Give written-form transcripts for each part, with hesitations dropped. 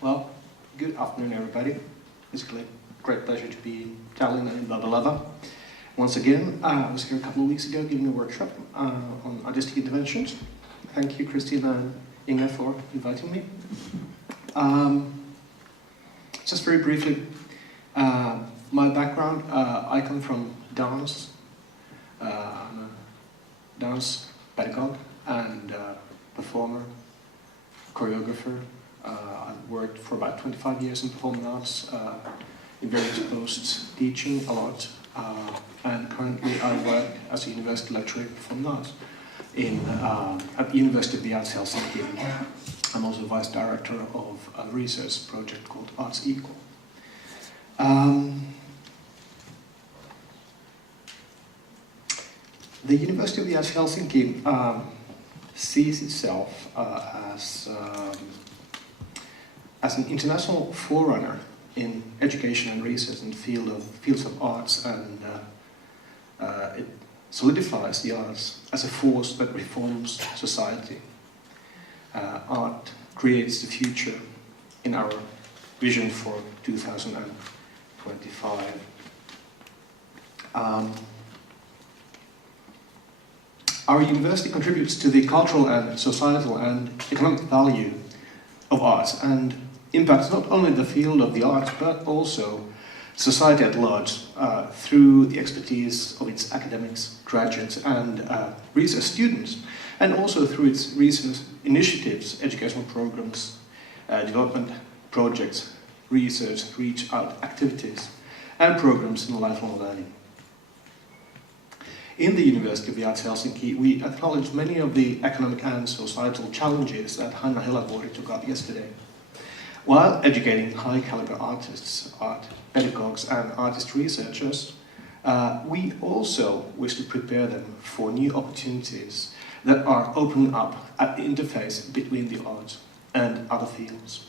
Well, good afternoon, everybody. It's a great pleasure to be in Tallinn and in Vaba. Once again, I was here a couple of weeks ago giving a workshop on artistic interventions. Thank you, Christina and Inge, for inviting me. Just very briefly, my background, I come from dance. I'm a dance pedagogue and performer, choreographer. I've worked for about 25 years in performing arts, in various posts, teaching a lot, and currently I work as a university lecturer in performing arts at the University of the Arts Helsinki. I'm also vice director of a research project called Arts Equal. The University of the Arts Helsinki sees itself as an international forerunner in education and research in the fields of arts, and it solidifies the arts as a force that reforms society. Art creates the future in our vision for 2025. Our university contributes to the cultural and societal and economic value of arts and impacts not only the field of the arts but also society at large through the expertise of its academics, graduates and research students, and also through its research initiatives, educational programs, development projects, research, reach-out activities and programs in lifelong learning. In the University of the Arts Helsinki, we acknowledge many of the economic and societal challenges that Hanna Helavuori took up yesterday. While educating high-caliber artists, art pedagogues and artist researchers, we also wish to prepare them for new opportunities that are opening up at the interface between the arts and other fields.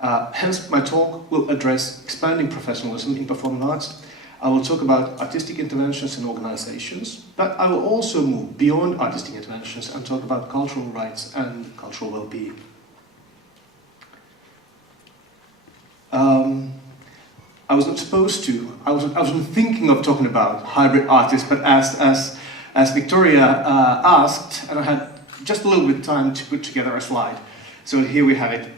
Hence, my talk will address expanding professionalism in performing arts. I will talk about artistic interventions in organizations, but I will also move beyond artistic interventions and talk about cultural rights and cultural well-being. I was not supposed to. I wasn't thinking of talking about hybrid artists, but as Victoria asked, and I had just a little bit of time to put together a slide. So here we have it.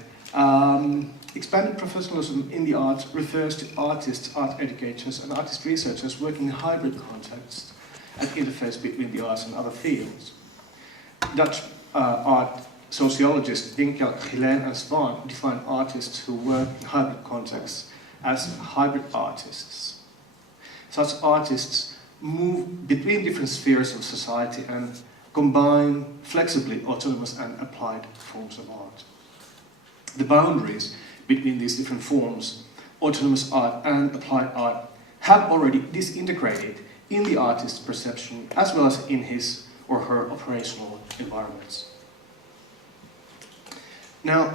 Expanded professionalism in the arts refers to artists, art educators, and artist researchers working in hybrid contexts at the interface between the arts and other fields. Dutch art sociologists Winkel, Gillen, and Swan define artists who work in hybrid contexts as hybrid artists. Such artists move between different spheres of society and combine flexibly autonomous and applied forms of art. The boundaries between these different forms, autonomous art and applied art, have already disintegrated in the artist's perception as well as in his or her operational environments. Now,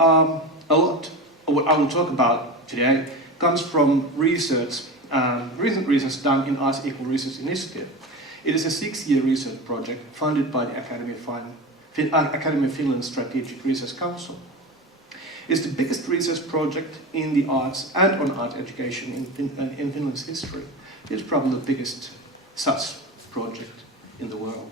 a lot of what I will talk about today comes from research, recent research done in Arts Equal Research Initiative. It is a 6-year research project funded by the Academy of Finland's Strategic Research Council. It's the biggest research project in the arts and on art education in Finland's history. It's probably the biggest such project in the world.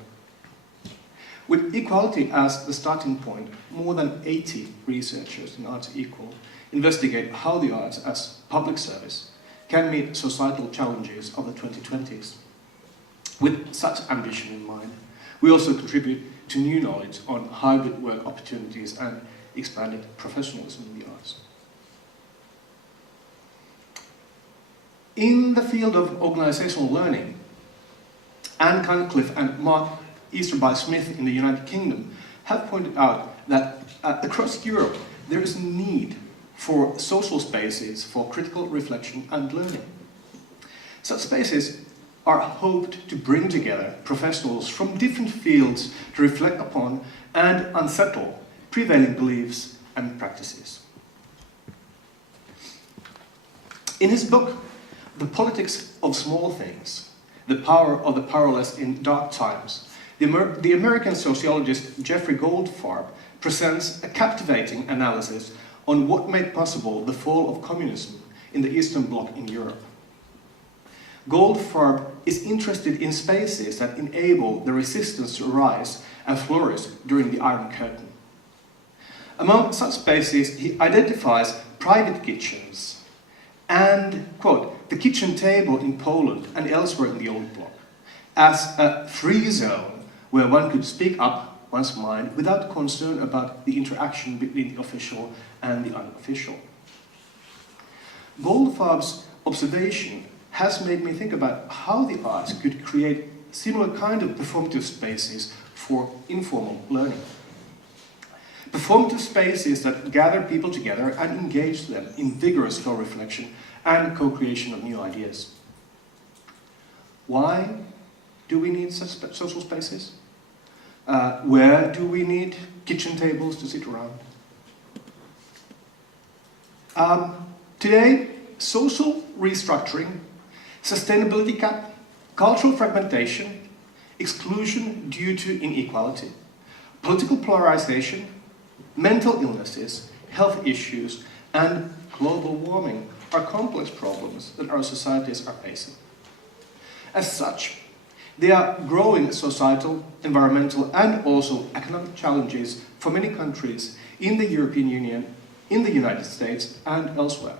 With equality as the starting point, more than 80 researchers in Arts Equal investigate how the arts as public service can meet societal challenges of the 2020s. With such ambition in mind, we also contribute to new knowledge on hybrid work opportunities and expanded professionalism in the arts. In the field of organizational learning, Anne Cunliffe and Mark Easterby-Smith in the United Kingdom have pointed out that across Europe there is a need for social spaces for critical reflection and learning. Such spaces are hoped to bring together professionals from different fields to reflect upon and unsettle prevailing beliefs and practices. In his book, The Politics of Small Things, The Power of the Powerless in Dark Times, the American sociologist Jeffrey Goldfarb presents a captivating analysis on what made possible the fall of communism in the Eastern Bloc in Europe. Goldfarb is interested in spaces that enable the resistance to arise and flourish during the Iron Curtain. Among such spaces, he identifies private kitchens and, quote, the kitchen table in Poland and elsewhere in the Old Bloc as a free zone where one could speak up one's mind without concern about the interaction between the official and the unofficial. Goldfarb's observation has made me think about how the arts could create similar kind of performative spaces for informal learning. Performative spaces that gather people together and engage them in vigorous co-reflection and co-creation of new ideas. Why do we need such social spaces? Where do we need kitchen tables to sit around? Today, social restructuring, sustainability gap, cultural fragmentation, exclusion due to inequality, political polarization, mental illnesses, health issues, and global warming are complex problems that our societies are facing. As such, they are growing societal, environmental, and also economic challenges for many countries in the European Union, in the United States, and elsewhere.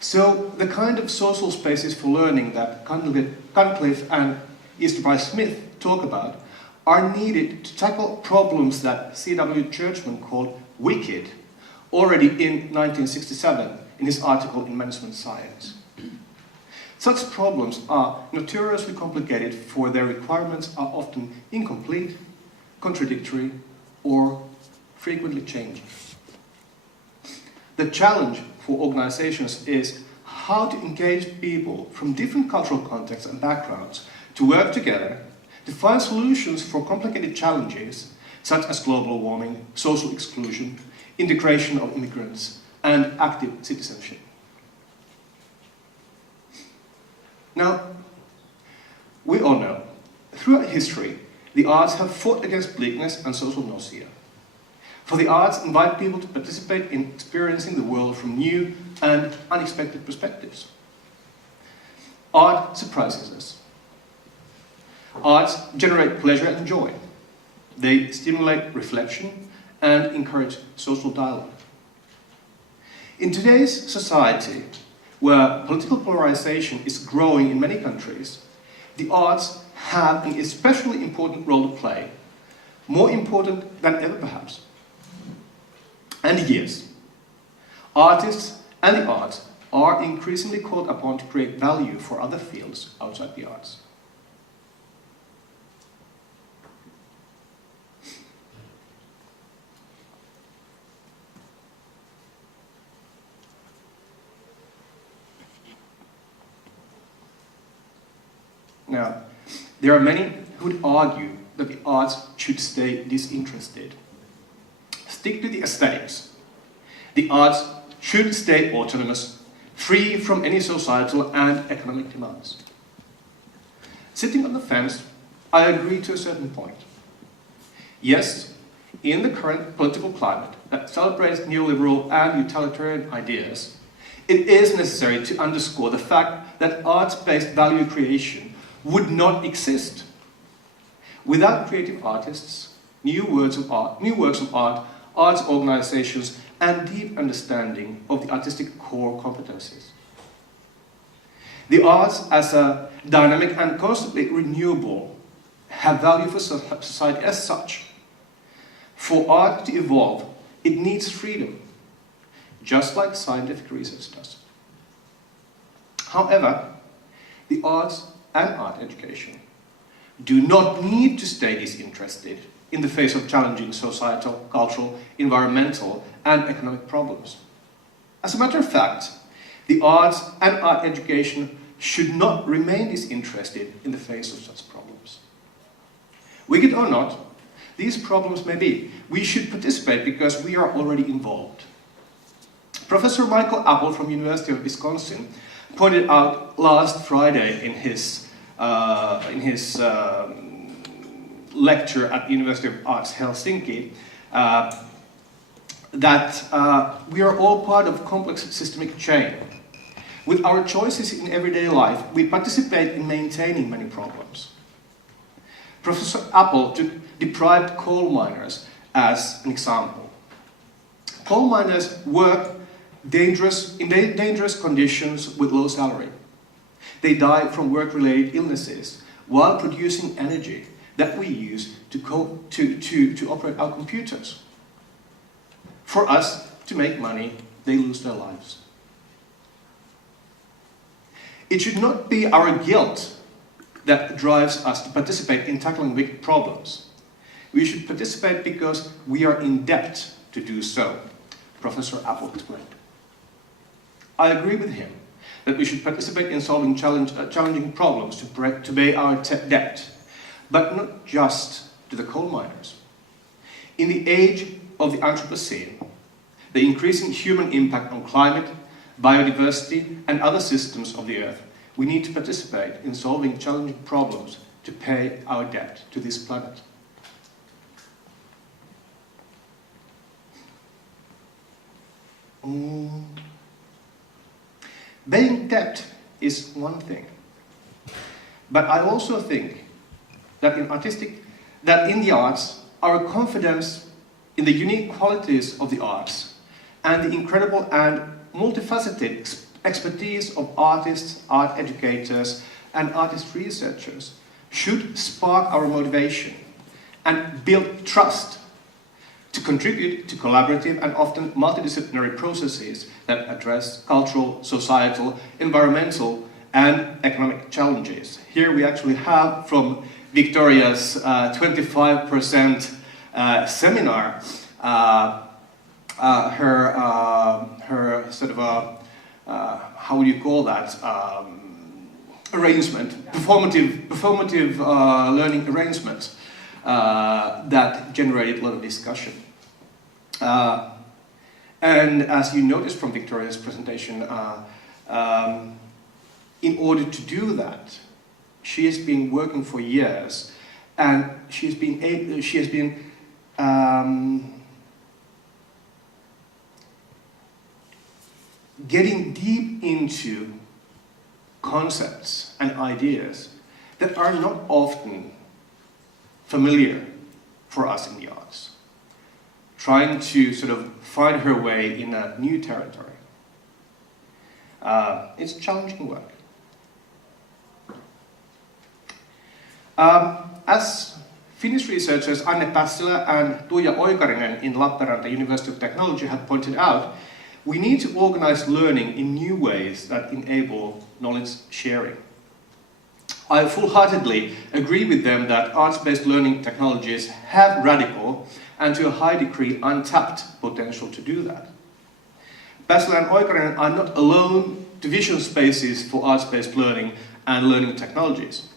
So the kind of social spaces for learning that Cunliffe and Easterby-Smith talk about are needed to tackle problems that C.W. Churchman called wicked already in 1967 in his article in Management Science. Such problems are notoriously complicated, for their requirements are often incomplete, contradictory, or frequently changing. The challenge for organizations is how to engage people from different cultural contexts and backgrounds to work together to find solutions for complicated challenges such as global warming, social exclusion, integration of immigrants, and active citizenship. Now, we all know, throughout history, the arts have fought against bleakness and social nausea. For the arts invite people to participate in experiencing the world from new and unexpected perspectives. Art surprises us. Arts generate pleasure and joy. They stimulate reflection and encourage social dialogue. In today's society, where political polarization is growing in many countries, the arts have an especially important role to play, more important than ever perhaps. And yes, artists and the arts are increasingly called upon to create value for other fields outside the arts. Now, there are many who would argue that the arts should stay disinterested. Stick to the aesthetics. The arts should stay autonomous, free from any societal and economic demands. Sitting on the fence, I agree to a certain point. Yes, in the current political climate that celebrates neoliberal and utilitarian ideas, it is necessary to underscore the fact that arts-based value creation would not exist. Without creative artists, new works of art, arts organizations, and deep understanding of the artistic core competencies. The arts, as a dynamic and constantly renewable, have value for society as such. For art to evolve, it needs freedom, just like scientific research does. However, the arts and art education do not need to stay disinterested in the face of challenging societal, cultural, environmental, and economic problems. As a matter of fact, the arts and art education should not remain disinterested in the face of such problems. Wicked or not, these problems may be. We should participate because we are already involved. Professor Michael Apple from University of Wisconsin pointed out last Friday in his lecture at the University of Arts Helsinki that we are all part of a complex systemic chain. With our choices in everyday life, we participate in maintaining many problems. Professor Apple took deprived coal miners as an example. Coal miners work in dangerous conditions with low salary. They die from work-related illnesses while producing energy that we use to operate our computers. For us to make money, they lose their lives. It should not be our guilt that drives us to participate in tackling big problems. We should participate because we are in debt to do so, Professor Apple explained. I agree with him that we should participate in solving challenging problems to pay our debt, but not just to the coal miners. In the age of the Anthropocene, the increasing human impact on climate, biodiversity, and other systems of the Earth, we need to participate in solving challenging problems to pay our debt to this planet. Paying debt is one thing, but I also think that in the arts, our confidence in the unique qualities of the arts and the incredible and multifaceted expertise of artists, art educators, and artist researchers should spark our motivation and build trust to contribute to collaborative and often multidisciplinary processes that address cultural, societal, environmental, and economic challenges. Here we actually have from Victoria's 25% seminar her sort of a how would you call that, arrangement, performative learning arrangement that generated a lot of discussion. And as you noticed from Victoria's presentation, in order to do that, she has been working for years, and she has been getting deep into concepts and ideas that are not often familiar for us in the arts, trying to sort of find her way in a new territory. It's challenging work. As Finnish researchers Anne Passilä and Tuija Oikarinen in Lappeenranta University of Technology have pointed out, we need to organize learning in new ways that enable knowledge sharing. I full-heartedly agree with them that arts-based learning technologies have radical and to a high degree untapped potential to do that. Passilä and Oikarinen are not alone to vision spaces for arts-based learning and learning technologies.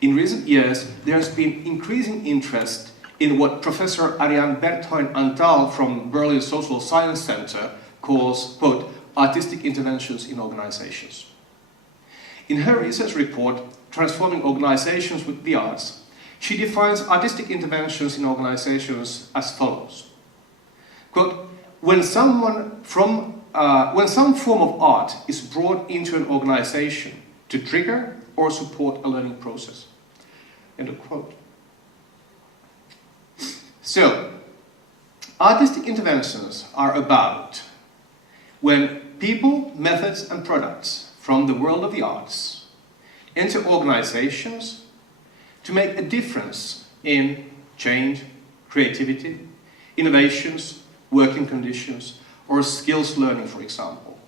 In recent years, there has been increasing interest in what Professor Ariane Berthoin-Antal from Berlin Social Science Center calls, quote, artistic interventions in organizations. In her research report, Transforming Organizations with the Arts, she defines artistic interventions in organizations as follows. Quote, when some form of art is brought into an organization to trigger or support a learning process. End of quote. So, artistic interventions are about when people, methods, and products from the world of the arts enter organizations to make a difference in change, creativity, innovations, working conditions, or skills learning, for example.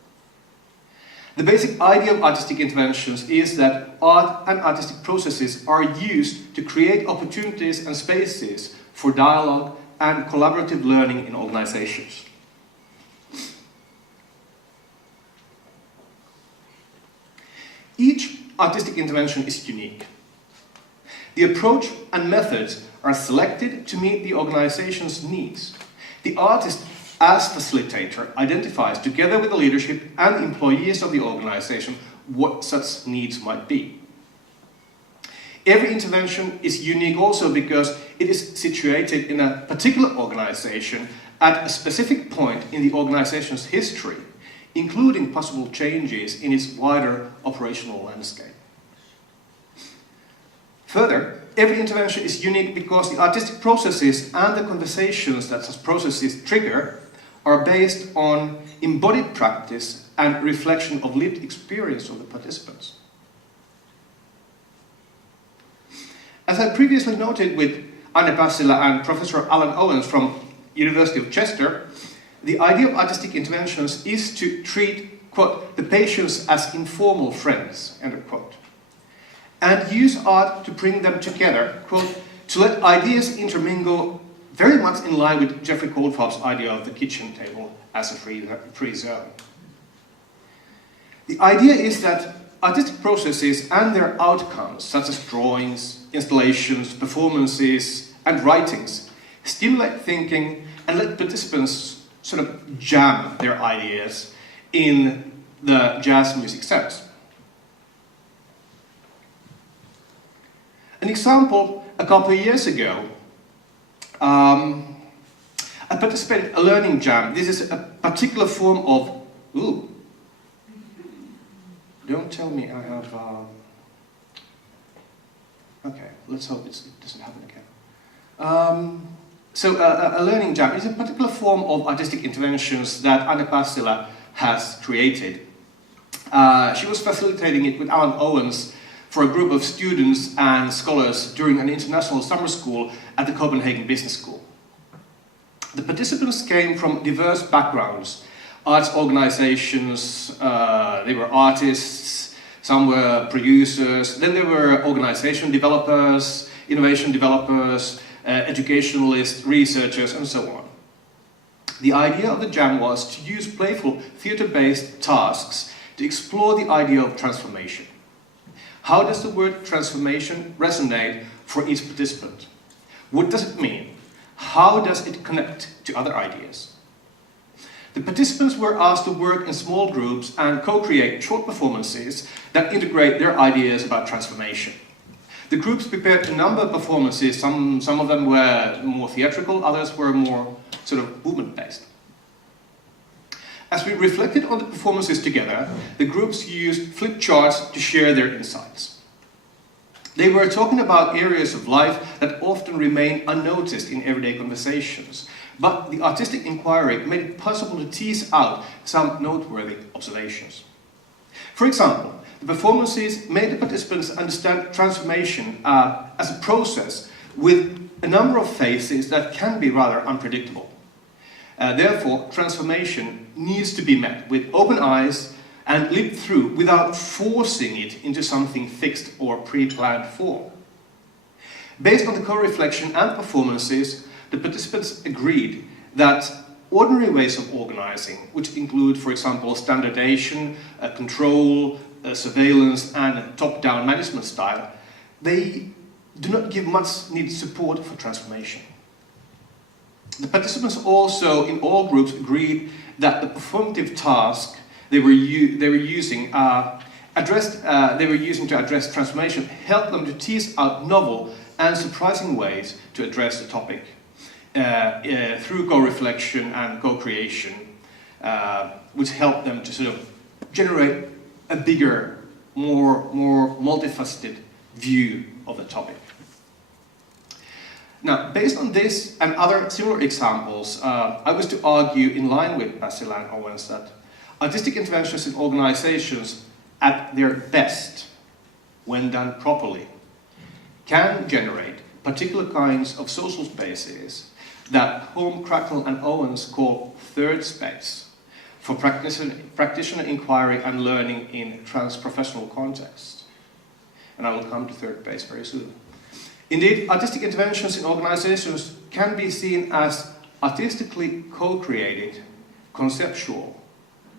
The basic idea of artistic interventions is that art and artistic processes are used to create opportunities and spaces for dialogue and collaborative learning in organizations. Each artistic intervention is unique. The approach and methods are selected to meet the organization's needs. The artist, as facilitator, identifies together with the leadership and employees of the organization what such needs might be. Every intervention is unique also because it is situated in a particular organization at a specific point in the organization's history, including possible changes in its wider operational landscape. Further, every intervention is unique because the artistic processes and the conversations that such processes trigger are based on embodied practice and reflection of lived experience of the participants. As I previously noted with Anne Passila and Professor Alan Owens from University of Chester, the idea of artistic interventions is to treat, quote, the patients as informal friends, end of quote, and use art to bring them together, quote, to let ideas intermingle, very much in line with Jeffrey Goldfarb's idea of the kitchen table as a free zone. The idea is that artistic processes and their outcomes, such as drawings, installations, performances, and writings, stimulate thinking and let participants sort of jam their ideas in the jazz music sense. An example, a couple of years ago, I participated in a learning jam. This is a particular form of, don't tell me I have, okay, let's hope it doesn't happen again. So a learning jam is a particular form of artistic interventions that Anne Passila has created. She was facilitating it with Alan Owens for a group of students and scholars during an international summer school at the Copenhagen Business School. The participants came from diverse backgrounds, arts organizations, they were artists, some were producers, then there were organization developers, innovation developers, educationalists, researchers, and so on. The idea of the jam was to use playful theater-based tasks to explore the idea of transformation. How does the word transformation resonate for each participant? What does it mean? How does it connect to other ideas? The participants were asked to work in small groups and co-create short performances that integrate their ideas about transformation. The groups prepared a number of performances, some of them were more theatrical, others were more sort of movement-based. As we reflected on the performances together, the groups used flip charts to share their insights. They were talking about areas of life that often remain unnoticed in everyday conversations, but the artistic inquiry made it possible to tease out some noteworthy observations. For example, the performances made the participants understand transformation as a process with a number of phases that can be rather unpredictable. Therefore, transformation needs to be met with open eyes and lived through without forcing it into something fixed or pre-planned form. Based on the co-reflection and performances, the participants agreed that ordinary ways of organizing, which include, for example, standardization, control, surveillance, and top-down management style, they do not give much needed support for transformation. The participants also, in all groups, agreed that the performative task they were using to address transformation helped them to tease out novel and surprising ways to address the topic through co-reflection and co-creation, which helped them to sort of generate a bigger, more multifaceted view of the topic. Now, based on this and other similar examples, I was to argue, in line with Passila and Owens, that artistic interventions in organizations at their best, when done properly, can generate particular kinds of social spaces that Holm, Cracknell and Owens call third space for practitioner inquiry and learning in trans-professional context. And I will come to third base very soon. Indeed, artistic interventions in organizations can be seen as artistically co-created, conceptual,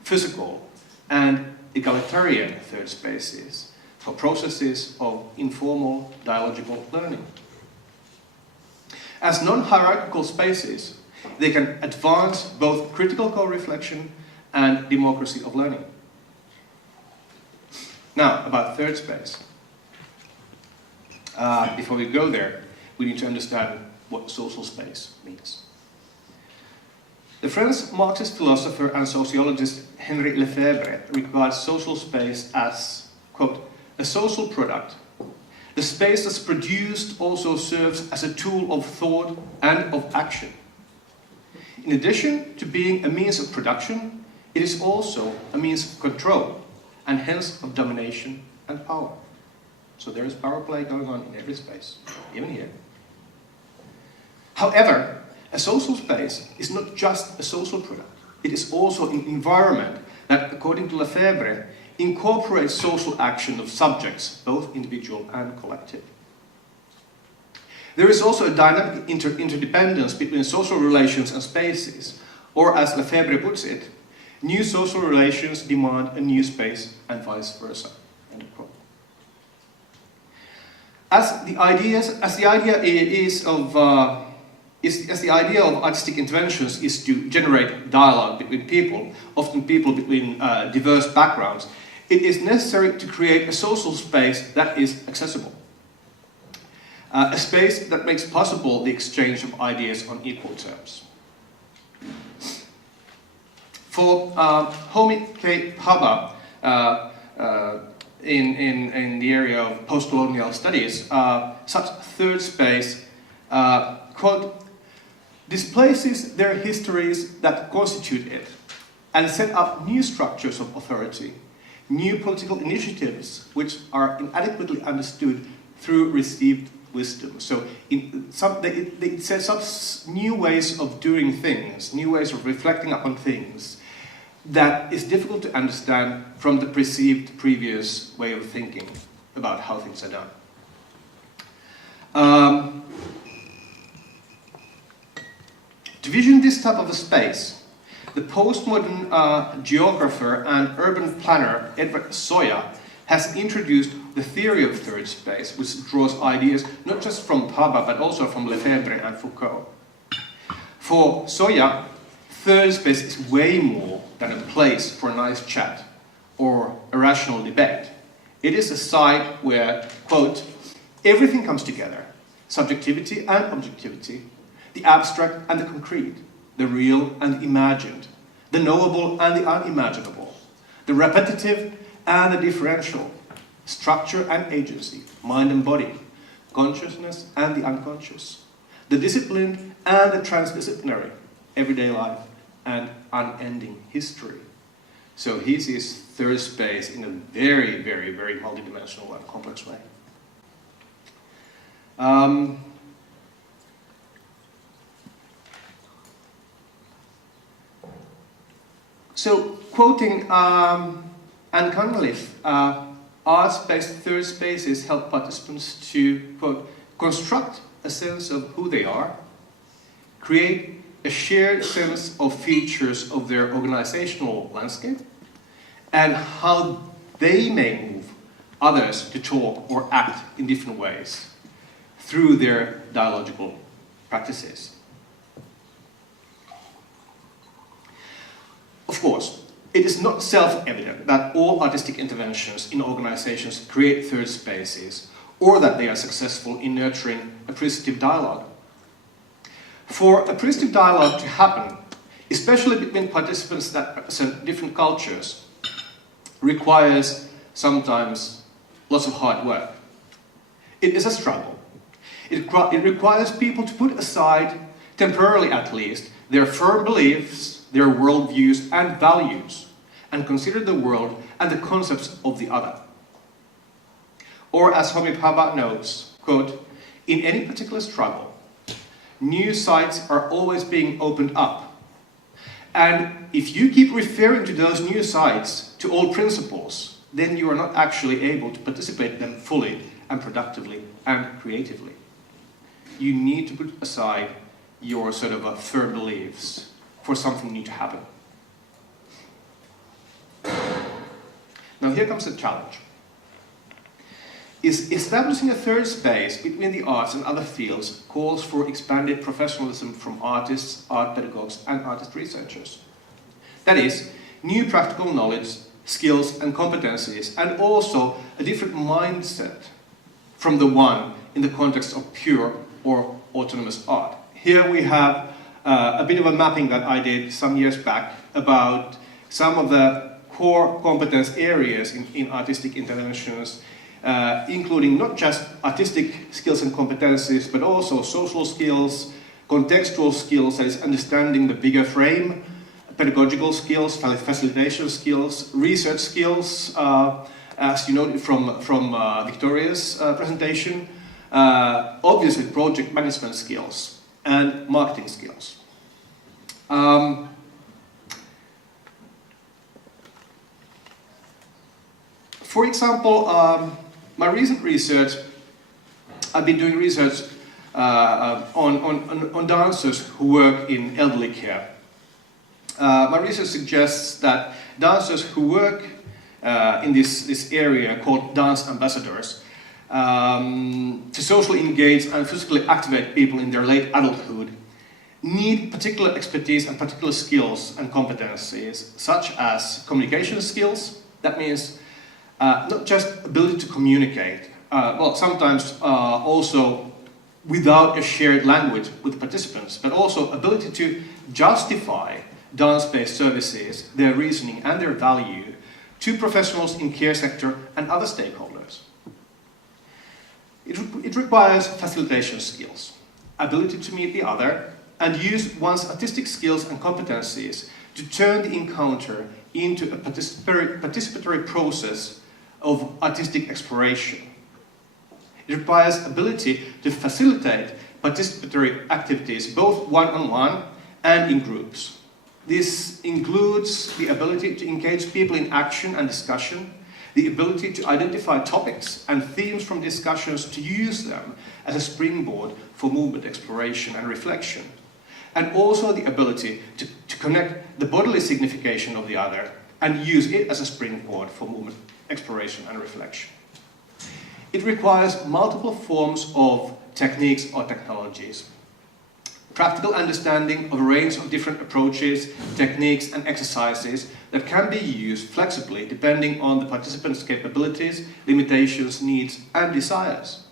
physical, and egalitarian third spaces for processes of informal dialogical learning. As non-hierarchical spaces, they can advance both critical co-reflection and democracy of learning. Now, about third space. Before we go there, we need to understand what social space means. The French Marxist philosopher and sociologist Henri Lefebvre regards social space as, quote, a social product. The space that's produced also serves as a tool of thought and of action. In addition to being a means of production, it is also a means of control, and hence of domination and power. So there is power play going on in every space, even here. However, a social space is not just a social product. It is also an environment that, according to Lefebvre, incorporates social action of subjects, both individual and collective. There is also a dynamic interdependence between social relations and spaces, or as Lefebvre puts it, new social relations demand a new space and vice versa. End of quote. As the idea of artistic interventions is to generate dialogue between people, often people between diverse backgrounds, it is necessary to create a social space that is accessible. A space that makes possible the exchange of ideas on equal terms. For Soome Vaba, in the area of post-colonial studies, such third space, quote, displaces their histories that constitute it and set up new structures of authority, new political initiatives which are inadequately understood through received wisdom. So it sets up new ways of doing things, new ways of reflecting upon things that is difficult to understand from the perceived previous way of thinking about how things are done. To vision this type of a space, the postmodern geographer and urban planner Edward Soya has introduced the theory of third space, which draws ideas not just from Vaba but also from Lefebvre and Foucault. For Soya, third space is way more than a place for a nice chat or a rational debate. It is a site where, quote, everything comes together, subjectivity and objectivity, the abstract and the concrete, the real and the imagined, the knowable and the unimaginable, the repetitive and the differential, structure and agency, mind and body, consciousness and the unconscious, the disciplined and the transdisciplinary, everyday life and unending history. So he sees third space in a very, very, very multidimensional and complex way. So, quoting Anne Cunliffe, arts-based third spaces help participants to, quote, construct a sense of who they are, create a shared sense of features of their organizational landscape, and how they may move others to talk or act in different ways through their dialogical practices. Of course, it is not self-evident that all artistic interventions in organizations create third spaces, or that they are successful in nurturing appreciative dialogue. For appreciative dialogue to happen, especially between participants that represent different cultures, requires sometimes lots of hard work. It is a struggle. It requires people to put aside, temporarily at least, their firm beliefs, their worldviews and values, and consider the world and the concepts of the other. Or as Soome Vaba notes, quote, in any particular struggle, new sites are always being opened up. And if you keep referring to those new sites, to old principles, then you are not actually able to participate in them fully and productively and creatively. You need to put aside your sort of firm beliefs for something new to happen. Now here comes the challenge. Is establishing a third space between the arts and other fields calls for expanded professionalism from artists, art pedagogues, and artist researchers. That is, new practical knowledge, skills, and competencies, and also a different mindset from the one in the context of pure or autonomous art. Here we have a bit of a mapping that I did some years back about some of the core competence areas in artistic interventions, including not just artistic skills and competencies, but also social skills, contextual skills, that is understanding the bigger frame, pedagogical skills, facilitation skills, research skills, as you noted from Victoria's presentation, obviously project management skills, and marketing skills. For example, my recent research, I've been doing research on dancers who work in elderly care. My research suggests that dancers who work in this area called dance ambassadors to socially engage and physically activate people in their late adulthood need particular expertise and particular skills and competencies, such as communication skills. That means not just ability to communicate, well, sometimes also without a shared language with participants, but also ability to justify dance-based services, their reasoning and their value to professionals in care sector and other stakeholders. It requires facilitation skills, ability to meet the other, and use one's artistic skills and competencies to turn the encounter into a participatory process of artistic exploration. It requires ability to facilitate participatory activities, both one-on-one and in groups. This includes the ability to engage people in action and discussion, the ability to identify topics and themes from discussions to use them as a springboard for movement exploration and reflection, and also the ability to connect the bodily signification of the other and use it as a springboard for movement exploration and reflection. It requires multiple forms of techniques or technologies. Practical understanding of a range of different approaches, techniques and exercises that can be used flexibly depending on the participant's capabilities, limitations, needs and desires.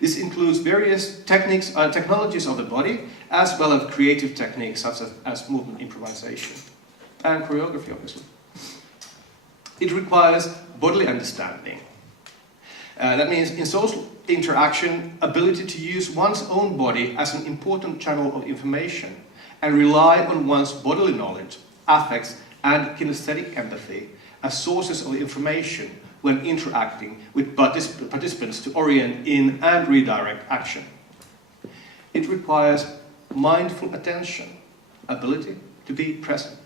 This includes various technologies of the body, as well as creative techniques such as movement improvisation and choreography, obviously. It requires bodily understanding. That means in social interaction, ability to use one's own body as an important channel of information and rely on one's bodily knowledge, affects and kinesthetic empathy as sources of information when interacting with participants to orient in and redirect action. It requires mindful attention, ability to be present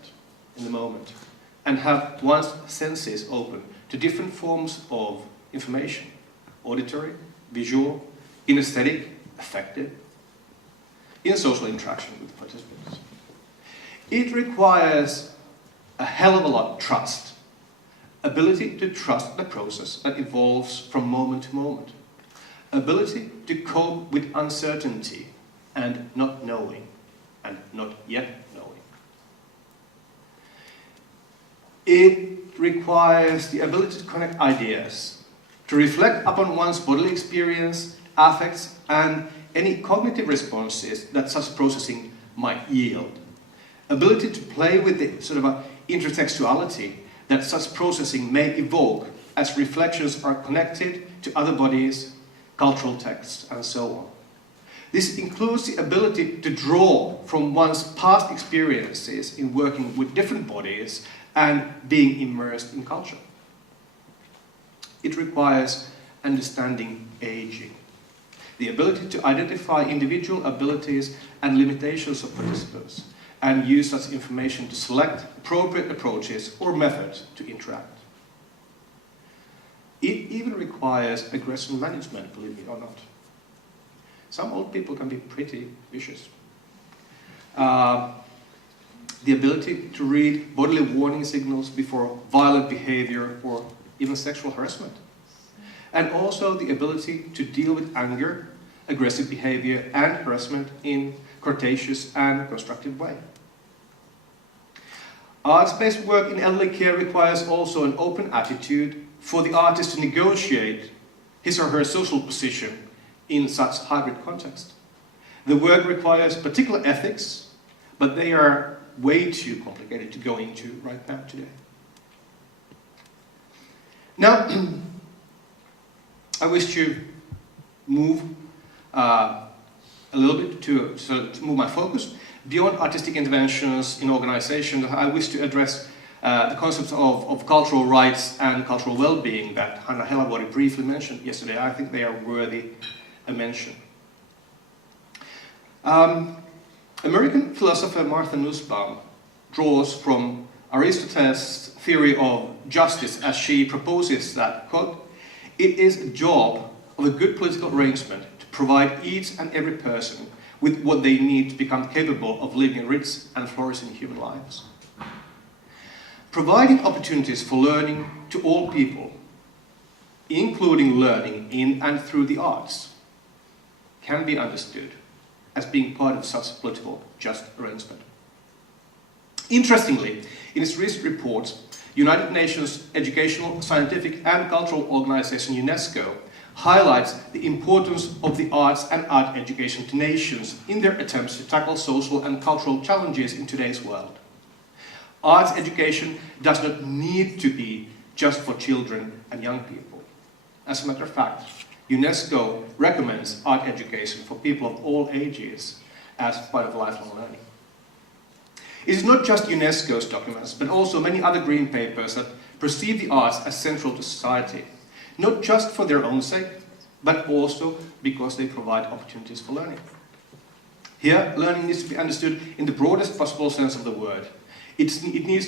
in the moment and have one's senses open to different forms of information: auditory, visual, kinesthetic, affective, in social interaction with participants. It requires a hell of a lot of trust, ability to trust the process that evolves from moment to moment, ability to cope with uncertainty and not knowing, and not yet knowing. It requires the ability to connect ideas, to reflect upon one's bodily experience, affects, and any cognitive responses that such processing might yield. Ability to play with the sort of a intertextuality that such processing may evoke as reflections are connected to other bodies, cultural texts, and so on. This includes the ability to draw from one's past experiences in working with different bodies and being immersed in culture. It requires understanding aging, the ability to identify individual abilities and limitations of participants, and use such information to select appropriate approaches or methods to interact. It even requires aggression management, believe it or not. Some old people can be pretty vicious. The ability to read bodily warning signals before violent behavior or even sexual harassment. And also the ability to deal with anger, aggressive behavior and harassment in courteous and constructive way. Arts-based work in elderly care requires also an open attitude for the artist to negotiate his or her social position in such hybrid context. The work requires particular ethics, but they are way too complicated to go into right now today. Now, I wish to move a little bit to move my focus beyond artistic interventions in organizations. I wish to address the concepts of cultural rights and cultural well-being that Hanna Helavuori briefly mentioned yesterday. I think they are worthy a mention. American philosopher Martha Nussbaum draws from Aristotle's theory of justice as she proposes that, quote, "It is a job of a good political arrangement to provide each and every person with what they need to become capable of living rich and flourishing human lives." Providing opportunities for learning to all people, including learning in and through the arts, can be understood as being part of such political just arrangement. Interestingly, in its recent reports, United Nations Educational, Scientific and Cultural Organization UNESCO highlights the importance of the arts and art education to nations in their attempts to tackle social and cultural challenges in today's world. Arts education does not need to be just for children and young people. As a matter of fact, UNESCO recommends art education for people of all ages as part of lifelong learning. It is not just UNESCO's documents, but also many other green papers that perceive the arts as central to society, not just for their own sake, but also because they provide opportunities for learning. Here, learning needs to be understood in the broadest possible sense of the word. It needs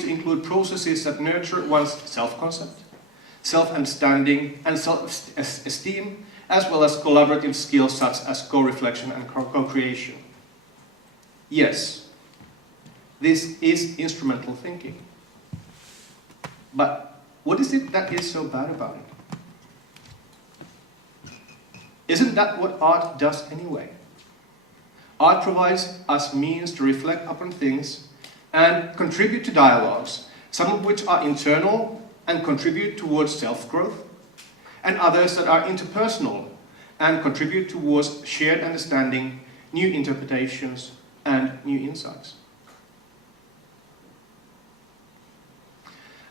to include processes that nurture one's self-concept, self-understanding and self-esteem, as well as collaborative skills such as co-reflection and co-creation. Yes, this is instrumental thinking. But what is it that is so bad about it? Isn't that what art does anyway? Art provides us means to reflect upon things and contribute to dialogues, some of which are internal and contribute towards self-growth, and others that are interpersonal and contribute towards shared understanding, new interpretations, and new insights.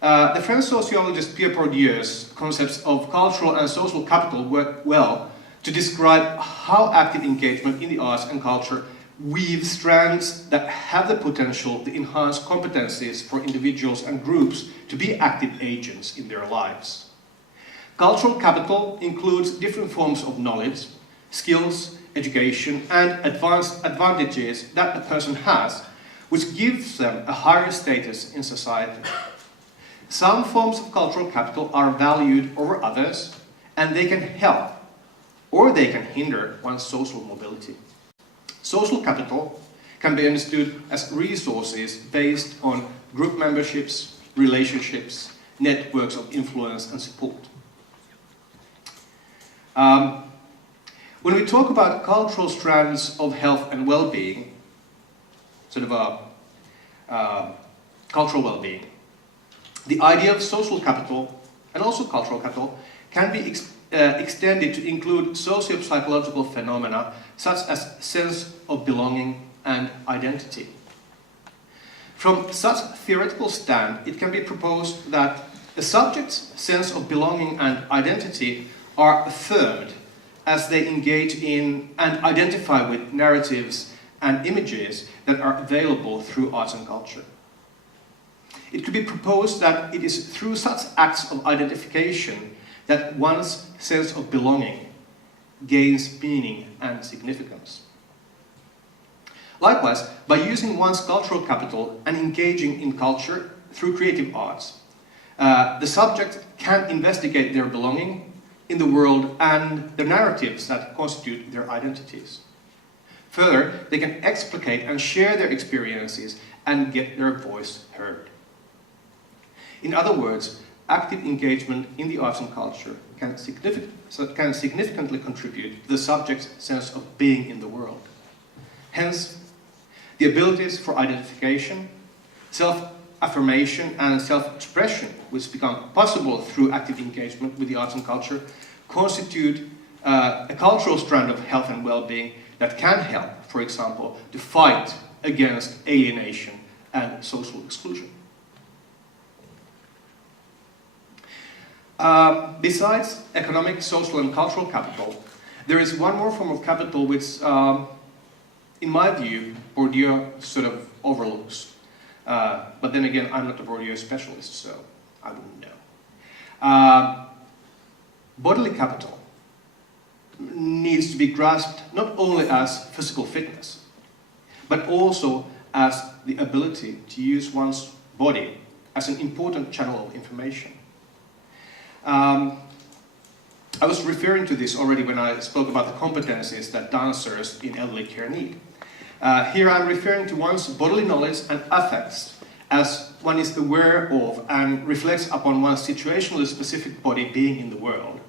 The French sociologist Pierre Bourdieu's concepts of cultural and social capital work well to describe how active engagement in the arts and culture weave strands that have the potential to enhance competencies for individuals and groups to be active agents in their lives. Cultural capital includes different forms of knowledge, skills, education, and advantages that a person has, which gives them a higher status in society. Some forms of cultural capital are valued over others, and they can help or they can hinder one's social mobility. Social capital can be understood as resources based on group memberships, relationships, networks of influence and support. When we talk about cultural strands of health and well-being, cultural well-being, the idea of social capital and also cultural capital can be extended to include socio-psychological phenomena such as sense of belonging and identity. From such theoretical stand, it can be proposed that the subject's sense of belonging and identity are affirmed as they engage in and identify with narratives and images that are available through arts and culture. It could be proposed that it is through such acts of identification that one's sense of belonging gains meaning and significance. Likewise, by using one's cultural capital and engaging in culture through creative arts, the subject can investigate their belonging in the world and the narratives that constitute their identities. Further, they can explicate and share their experiences and get their voice heard. In other words, active engagement in the arts and culture can significantly contribute to the subject's sense of being in the world. Hence, the abilities for identification, self-affirmation and self-expression, which become possible through active engagement with the arts and culture, constitute a cultural strand of health and well-being that can help, for example, to fight against alienation and social exclusion. Besides economic, social and cultural capital, there is one more form of capital which, in my view, Bourdieu sort of overlooks. But then again, I'm not a Bourdieu specialist, so I wouldn't know. Bodily capital needs to be grasped not only as physical fitness, but also as the ability to use one's body as an important channel of information. I was referring to this already when I spoke about the competencies that dancers in elderly care need. Here I'm referring to one's bodily knowledge and affects as one is aware of and reflects upon one's situationally specific body being in the world.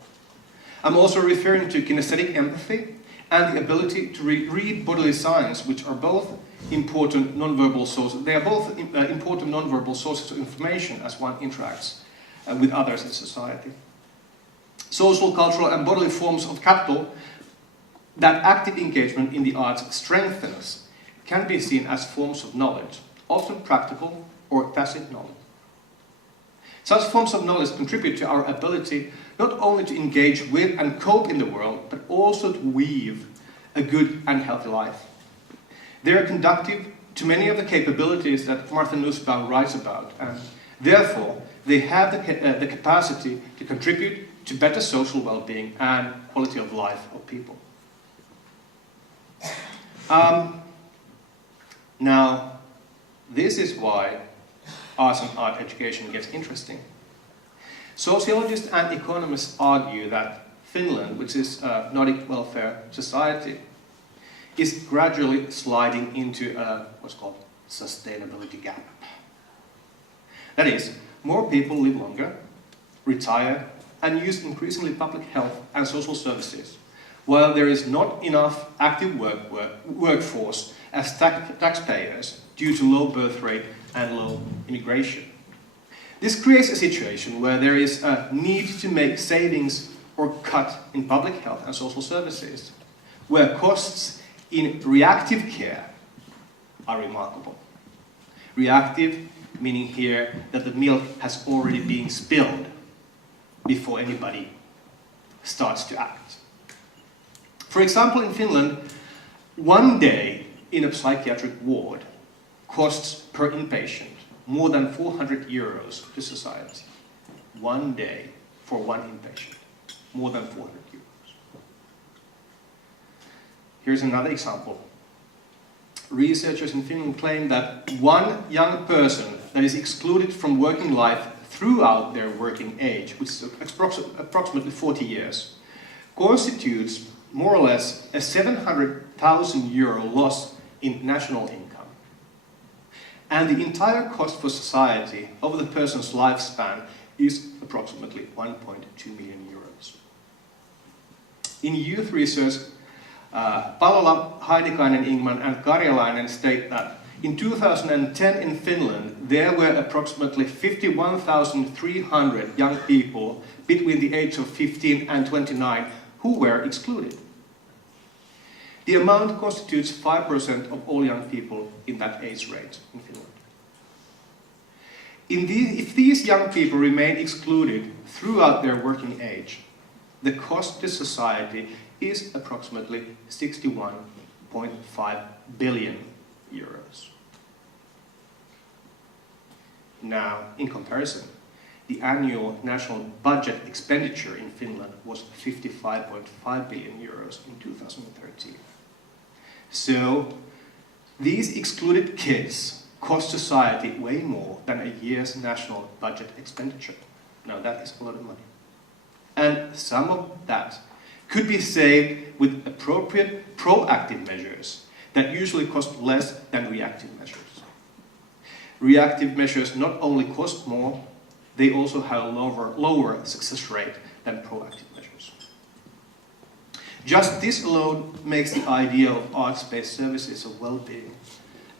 I'm also referring to kinesthetic empathy and the ability to read bodily signs, which are both important non-verbal sources. They are both important non-verbal sources of information as one interacts with others in society. Social, cultural and bodily forms of capital that active engagement in the arts strengthens can be seen as forms of knowledge, often practical or tacit knowledge. Such forms of knowledge contribute to our ability not only to engage with and cope in the world, but also to weave a good and healthy life. They are conducive to many of the capabilities that Martha Nussbaum writes about, and therefore they have the capacity to contribute to better social well-being and quality of life of people. Now, this is why arts and art education gets interesting. Sociologists and economists argue that Finland, which is a Nordic welfare society, is gradually sliding into what's called sustainability gap. That is, more people live longer, retire, and use increasingly public health and social services, while there is not enough active workforce as taxpayers due to low birth rate and low immigration. This creates a situation where there is a need to make savings or cut in public health and social services, where costs in reactive care are remarkable. Reactive meaning here that the milk has already been spilled before anybody starts to act. For example, in Finland, one day in a psychiatric ward costs per inpatient more than 400 euros to society. One day for one inpatient, more than 400 euros. Here's another example. Researchers in Finland claim that one young person that is excluded from working life throughout their working age, which is approximately 40 years, constitutes more or less a 700,000 euro loss in national income. And the entire cost for society over the person's lifespan is approximately 1.2 million euros. In youth research, Palola, Lehikoinen, Ingman and Karjalainen state that in 2010 in Finland, there were approximately 51,300 young people between the age of 15 and 29 who were excluded. The amount constitutes 5% of all young people in that age range in Finland. If these young people remain excluded throughout their working age, the cost to society is approximately 61.5 billion euros. Now, in comparison, the annual national budget expenditure in Finland was 55.5 billion euros in 2013. So, these excluded kids cost society way more than a year's national budget expenditure. Now that is a lot of money. And some of that could be saved with appropriate proactive measures that usually cost less than reactive measures. Reactive measures not only cost more, they also have a lower success rate than proactive measures. Just this alone makes the idea of arts-based services of well-being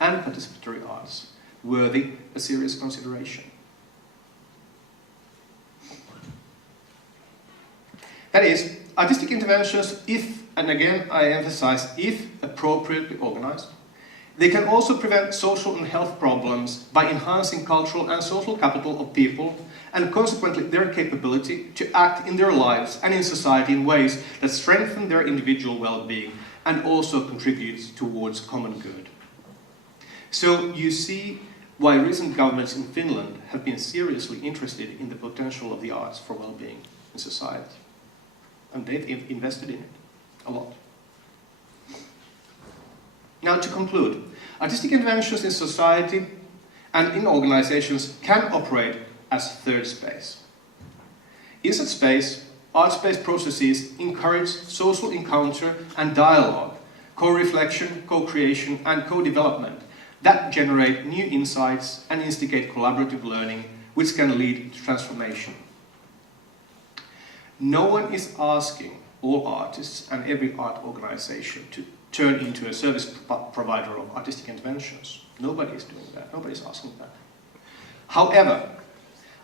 and participatory arts worthy a serious consideration. That is, artistic interventions, if, and again I emphasize, if appropriately organized, They can also prevent social and health problems by enhancing cultural and social capital of people and consequently their capability to act in their lives and in society in ways that strengthen their individual well-being and also contributes towards common good. So you see why recent governments in Finland have been seriously interested in the potential of the arts for well-being in society. And they've invested in it a lot. Now to conclude, artistic interventions in society and in organizations can operate as third space. In such space, arts-based processes encourage social encounter and dialogue, co-reflection, co-creation and co-development that generate new insights and instigate collaborative learning which can lead to transformation. No one is asking all artists and every art organization to turn into a service provider of artistic interventions. Nobody is doing that. Nobody is asking that. However,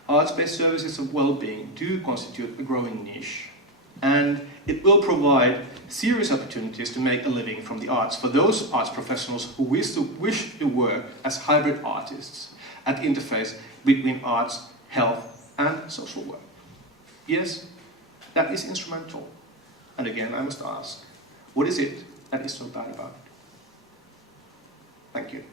arts-based services of well-being do constitute a growing niche, and it will provide serious opportunities to make a living from the arts for those arts professionals who wish to work as hybrid artists at the interface between arts, health, and social work. Yes, that is instrumental. And again, I must ask, what is it that is so bad about it? Thank you.